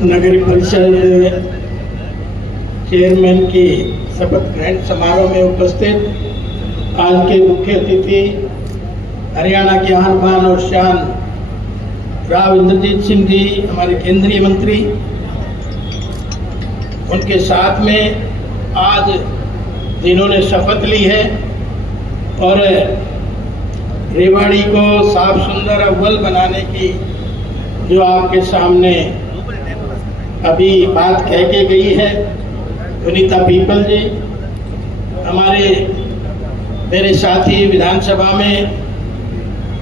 नगर परिषद चेयरमैन की शपथ ग्रहण समारोह में उपस्थित आज के मुख्य अतिथि हरियाणा के आन बान और शान राव इंद्रजीत सिंह जी, हमारे केंद्रीय मंत्री, उनके साथ में आज जिन्होंने शपथ ली है और रेवाड़ी को साफ सुंदर अव्वल बनाने की जो आपके सामने अभी बात कह के गई है, विनीता पीपल जी, हमारे मेरे साथी विधानसभा में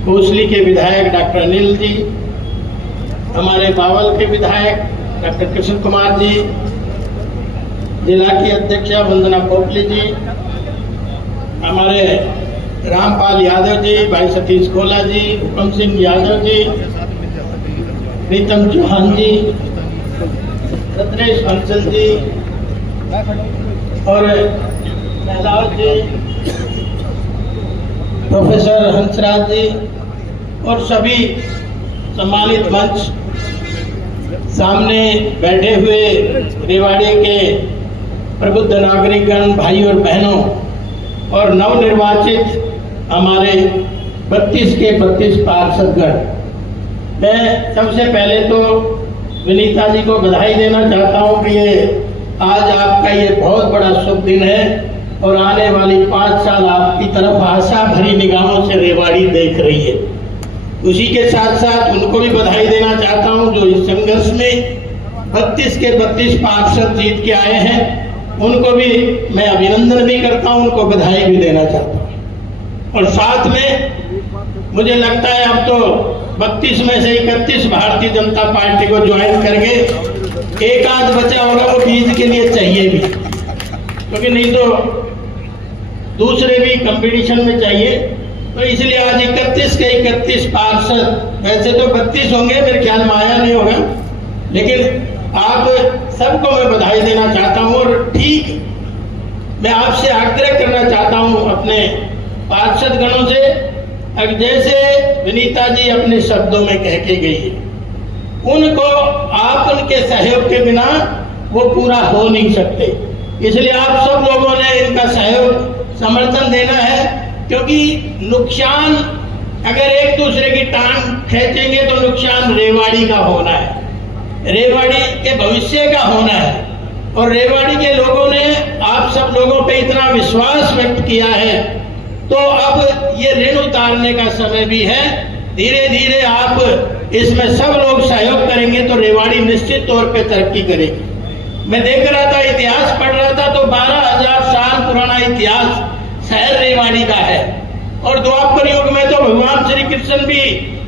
कोसली के विधायक डॉक्टर अनिल जी, हमारे बावल के विधायक डॉक्टर कृष्ण कुमार जी, जिला की अध्यक्षा वंदना पोपली जी, हमारे रामपाल यादव जी, भाई सतीश गोला जी, हुकम सिंह यादव जी, प्रीतम चौहान जी, रत्नेश बंसल जी और महलावत जी, प्रोफेसर हंसराज जी और सभी सम्मानित मंच, सामने बैठे हुए रेवाड़ी के प्रबुद्ध नागरिकगण, भाई और बहनों और नवनिर्वाचित हमारे 32 के 32 पार्षदगण, मैं सबसे पहले तो विनीता जी को बधाई देना चाहता हूं कि ये आज आपका ये बहुत बड़ा शुभ दिन है और आने वाली 5 साल आपकी तरफ आशा भरी निगाहों से रेवाड़ी देख रही है। उसी के साथ साथ उनको भी बधाई देना चाहता हूं जो इस संघर्ष में 32 के 32 पार्षद जीत के आए हैं, उनको भी मैं अभिनंदन भी करता हूं, उनको बधाई भी देना चाहता हूं। और साथ में मुझे लगता है अब तो 32 में से 31 भारतीय जनता पार्टी को ज्वाइन करके एक आध बचा होगा, वो बीच के लिए चाहिए भी, क्योंकि नहीं तो दूसरे भी कंपटीशन में चाहिए। तो इसलिए आज 31 के 31 पार्षद, वैसे तो 32 होंगे, मेरे ख्याल में आया नहीं होगा, लेकिन आप सबको मैं बधाई देना चाहता हूं। और ठीक मैं आपसे आग्रह करना चाहता हूं अपने पार्षद गणों से, जैसे विनीता जी अपने शब्दों में कह के गई है, उनको आप उनके सहयोग के बिना वो पूरा हो नहीं सकते। इसलिए आप सब लोगों ने इनका सहयोग समर्थन देना है, क्योंकि नुकसान अगर एक दूसरे की टांग खींचेंगे तो नुकसान रेवाड़ी का होना है, रेवाड़ी के भविष्य का होना है। और रेवाड़ी के लोगों ने आप सब लोगों पे इतना विश्वास व्यक्त किया है, तो अब ये ऋण उतारने का समय भी है। धीरे धीरे आप इसमें सब लोग सहयोग करेंगे तो रेवाड़ी निश्चित तौर पे तरक्की करेगी। मैं देख रहा था, इतिहास पढ़ रहा था, तो 12,000 साल पुराना इतिहास शहर रेवाड़ी का है। और द्वापर युग में तो भगवान श्री कृष्ण भी,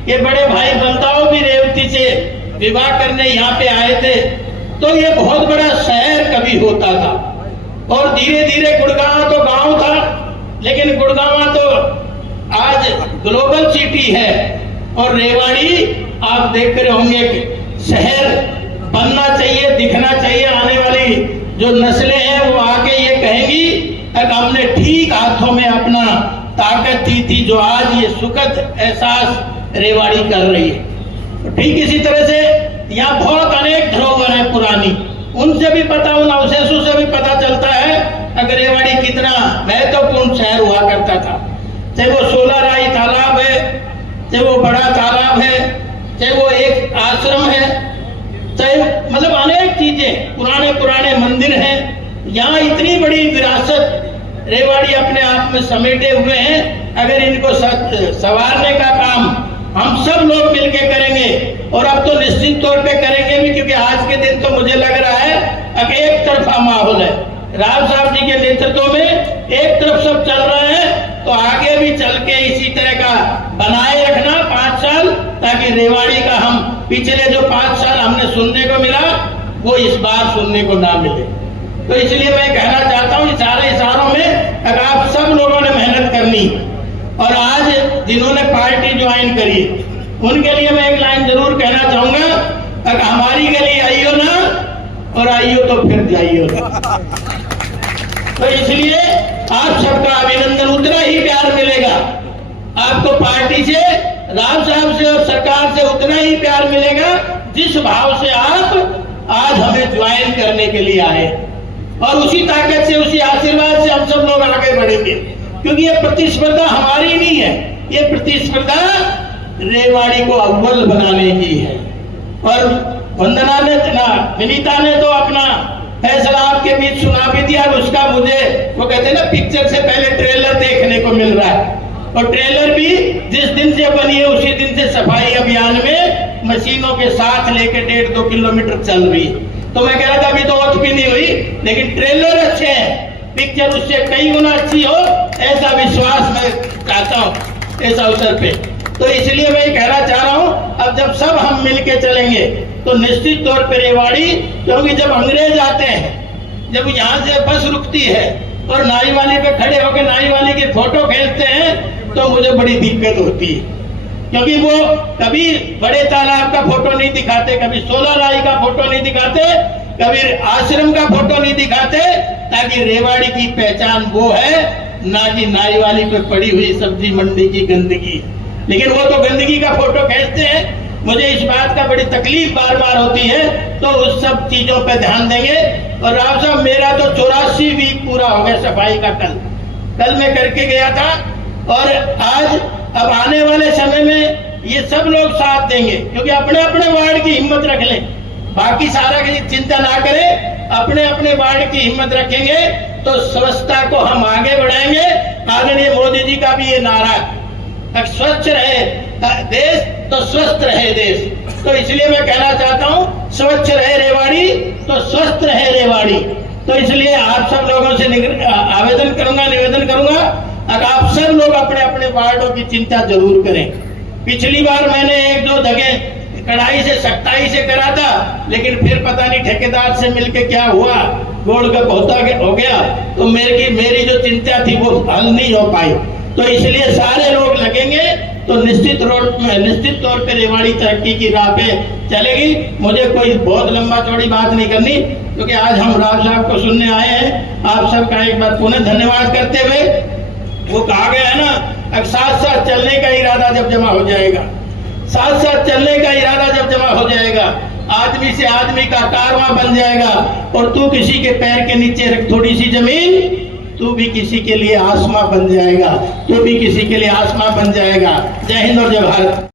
ये बड़े भाई बलदाऊ भी रेवती से विवाह करने यहाँ पे आए थे। तो ये बहुत बड़ा शहर कभी होता था, और धीरे धीरे गुड़गांव तो गांव था, लेकिन गुड़गांव तो आज ग्लोबल सिटी है। और रेवाड़ी आप देख रहे होंगे शहर बनना चाहिए, दिखना चाहिए। आने वाली जो नस्लें हैं वो आके ये कहेंगी कि हमने ठीक हाथों में अपना ताकत दी थी, जो आज ये सुखद एहसास रेवाड़ी कर रही है। ठीक इसी तरह से यहाँ बहुत अनेक धरोहर है पुरानी, उनसे भी पता, उन अवशेषों से भी पता चलता है अगर रेवाड़ी कितना महत्वपूर्ण शहर हुआ करता था। चाहे वो 16 राई तालाब है, चाहे वो बड़ा तालाब है, चाहे वो एक आश्रम है, चाहे मतलब अनेक चीजें, पुराने पुराने मंदिर हैं। यहाँ इतनी बड़ी विरासत रेवाड़ी अपने आप में समेटे हुए हैं। अगर इनको संवारने का काम हम सब लोग मिलके करेंगे, और अब तो निश्चित तौर पे करेंगे भी, क्योंकि आज के दिन तो मुझे लग रहा है अब एक तरफा माहौल है। राव साहब जी के नेतृत्व में एक तरफ सब चल रहा है, तो आगे भी चल के इसी तरह का बनाए रखना 5 साल, ताकि रेवाड़ी का हम पिछले जो 5 साल हमने सुनने को मिला वो इस बार सुनने को ना मिले। तो इसलिए मैं कहना चाहता हूँ, सारे इशारों में अगर आप सब लोगों ने मेहनत करनी, और आज जिन्होंने पार्टी ज्वाइन करी उनके लिए मैं एक लाइन जरूर कहना चाहूंगा, अगर हमारी गली आइयो ना, और आइयो तो फिर जाइयो ना। तो इसलिए आप सबका अभिनंदन, उतना ही प्यार मिलेगा आपको पार्टी से, राव साहब से और सरकार से उतना ही प्यार मिलेगा जिस भाव से आप आज हमें ज्वाइन करने के लिए आए और उसी ताकत से, उसी आशीर्वाद से हम सब लोग आगे बढ़ेंगे, क्योंकि ये प्रतिस्पर्धा हमारी नहीं है, ये प्रतिस्पर्धा रेवाड़ी को अव्वल बनाने की है। और वंदना ने, विनीता ने तो अपना फैसला आपके बीच सुना भी दिया। उसका मुझे, वो कहते हैं ना, पिक्चर से पहले ट्रेलर देखने को मिल रहा है, और ट्रेलर भी जिस दिन से बनी है उसी दिन से सफाई अभियान में मशीनों के साथ लेके 1.5-2 किलोमीटर चल रही है। तो मैं कह रहा था अभी तो वक्त भी नहीं हुई, लेकिन ट्रेलर अच्छे हैं, पिक्चर उससे कई गुना अच्छी हो, ऐसा विश्वास मैं चाहता हूँ इस अवसर पे। तो इसलिए मैं कहना चाह रहा हूँ, अब जब सब हम मिलके चलेंगे तो निश्चित तौर पर रेवाड़ी, क्योंकि जब अंग्रेज आते हैं, जब यहाँ से बस रुकती है और नाई वाली पे खड़े होकर नाई वाली की फोटो खींचते हैं, तो मुझे बड़ी दिक्कत होती है, क्योंकि वो कभी बड़े तालाब का फोटो नहीं दिखाते, कभी 16 राई का फोटो नहीं दिखाते, कभी आश्रम का फोटो नहीं दिखाते, ताकि रेवाड़ी की पहचान वो है, ना कि नाई वाली पे पड़ी हुई सब्जी मंडी की गंदगी। लेकिन वो तो गंदगी का फोटो खींचते हैं। मुझे इस बात का बड़ी तकलीफ बार बार होती है, तो उस सब चीजों पे ध्यान देंगे। और राव साहब, मेरा तो 84 वीक पूरा हो गया सफाई का। कल मैं करके गया था, और आज अब आने वाले समय में ये सब लोग साथ देंगे, क्योंकि अपने अपने वार्ड की हिम्मत रख लें, बाकी सारा की चिंता ना करें, अपने अपने वार्ड की हिम्मत रखेंगे तो स्वच्छता को हम आगे बढ़ाएंगे। आदरणीय मोदी जी का भी ये नारा, स्वच्छ रहे देश तो स्वस्थ रहे देश। तो इसलिए मैं कहना चाहता हूँ, स्वच्छ रहे रेवाड़ी तो स्वस्थ रहे रेवाड़ी। तो इसलिए आप सब लोगों से आवेदन करूंगा, निवेदन करूंगा, अगर आप सब लोग अपने अपने वार्डों की चिंता जरूर करें। पिछली बार मैंने 1-2 जगह कड़ाई से सख्ताई से करा था, लेकिन फिर पता नहीं ठेकेदार से मिलके क्या हुआ, गोलगप हो गया, तो मेरी जो चिंता थी वो हल नहीं हो पाई। तो इसलिए सारे लोग लगेंगे तो निश्चित तौर पे रेवाड़ी तरक्की की राह पे चलेगी। मुझे कोई बहुत लंबा चौड़ी बात नहीं करनी, क्योंकि आज हम राव साहब को सुनने आए हैं। आप सबका एक बार पुनः धन्यवाद करते हुए, वो कहा गया है ना, साथ साथ चलने का इरादा जब जमा हो जाएगा, साथ साथ चलने का इरादा जब जमा हो जाएगा, आदमी से आदमी का कारवां बन जाएगा, और तू किसी के पैर के नीचे रख थोड़ी सी जमीन, तू भी किसी के लिए आसमां बन जाएगा, तू भी किसी के लिए आसमां बन जाएगा। जय हिंद और जय भारत।